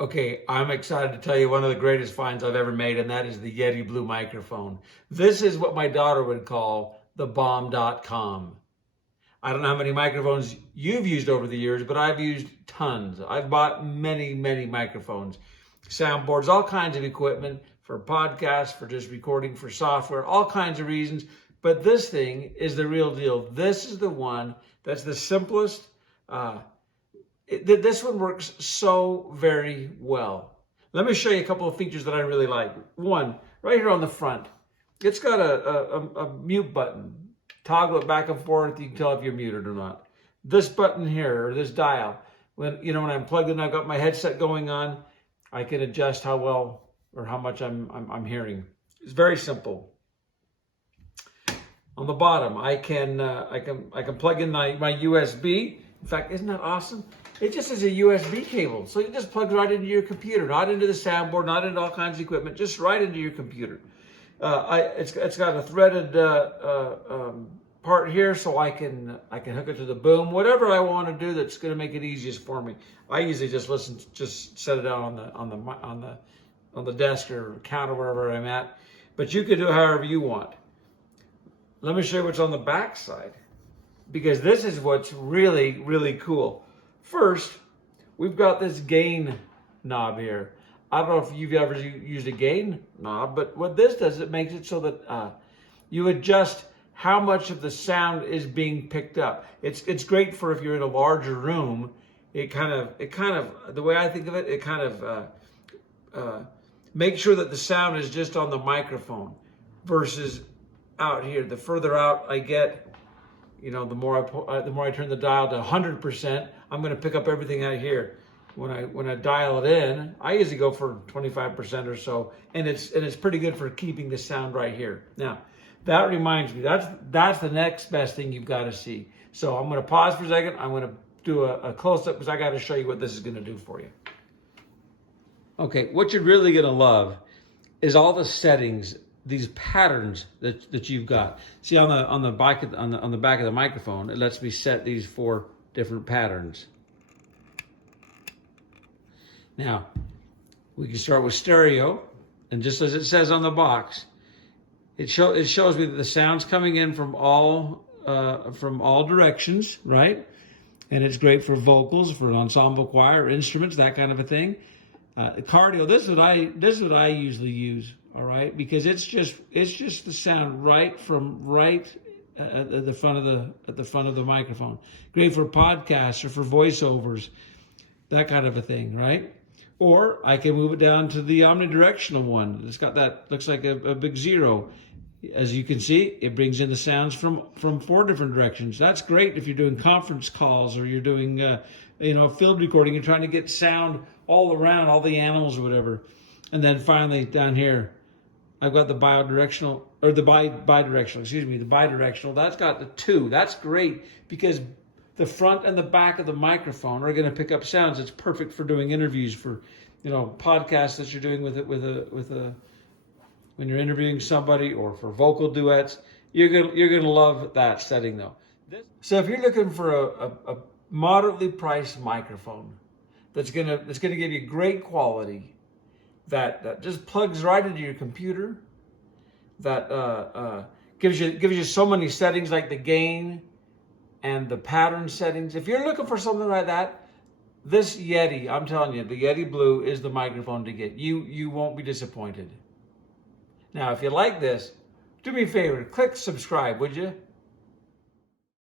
Okay, I'm excited to tell you one of the greatest finds I've ever made, and that is the Yeti Blue microphone. This is what my daughter would call the bomb.com. I don't know how many microphones you've used over the years, but I've used tons. I've bought many, many microphones, soundboards, all kinds of equipment for podcasts, for just recording, for software, all kinds of reasons. But this thing is the real deal. This is the one that's the simplest. This one works so very well. Let me show you a couple of features that I really like. One, right here on the front, it's got a mute button. Toggle it back and forth. You can tell if you're muted or not. This button here, or this dial, when I'm plugged in, I've got my headset going on, I can adjust how well or how much I'm hearing. It's very simple. On the bottom, I can plug in my USB. In fact, isn't that awesome? It just is a USB cable. So it just plugs right into your computer, not into the soundboard, not into all kinds of equipment, just right into your computer. It's got a threaded part here, so I can hook it to the boom, whatever I want to do that's going to make it easiest for me. I usually just set it down on the desk or counter, wherever I'm at. But you can do it however you want. Let me show you what's on the back side, because this is what's really, really cool. First, we've got this gain knob here. I don't know if you've ever used a gain knob, but what this does, it makes it so that you adjust how much of the sound is being picked up. It's great for if you're in a larger room. It kind of the way I think of it, it kind of makes sure that the sound is just on the microphone versus out here. The further out I get, the more I turn the dial to 100%, I'm going to pick up everything out here. When I dial it in, I usually go for 25% or so, and it's pretty good for keeping the sound right here. Now, that reminds me, that's the next best thing you've got to see. So I'm going to pause for a second. I'm going to do a close-up because I got to show you what this is going to do for you. Okay, what you're really going to love is all the settings, these patterns that you've got. See on the back of the microphone, it lets me set these 4 different patterns. Now, we can start with stereo, and just as it says on the box, it shows me that the sound's coming in from all directions, right? And it's great for vocals, for an ensemble choir, instruments, that kind of a thing. Cardio, this is what I usually use, all right? Because it's just the sound right at the front of the microphone. Great for podcasts or for voiceovers, that kind of a thing, right? Or I can move it down to the omnidirectional one. It's got that, looks like a big 0. As you can see, it brings in the sounds from 4 different directions. That's great if you're doing conference calls or you're doing field recording and trying to get sound all around, all the animals or whatever. And then finally down here, I've got the bidirectional. That's got the 2. That's great because the front and the back of the microphone are going to pick up sounds. It's perfect for doing interviews, for podcasts that you're doing when you're interviewing somebody, or for vocal duets. You're gonna love that setting though. So if you're looking for a moderately priced microphone that's gonna give you great quality, that just plugs right into your computer, that gives you so many settings like the gain and the pattern settings. If you're looking for something like that, this Yeti, I'm telling you, the Yeti Blue is the microphone to get. You won't be disappointed. Now, if you like this, do me a favor, click subscribe, would you?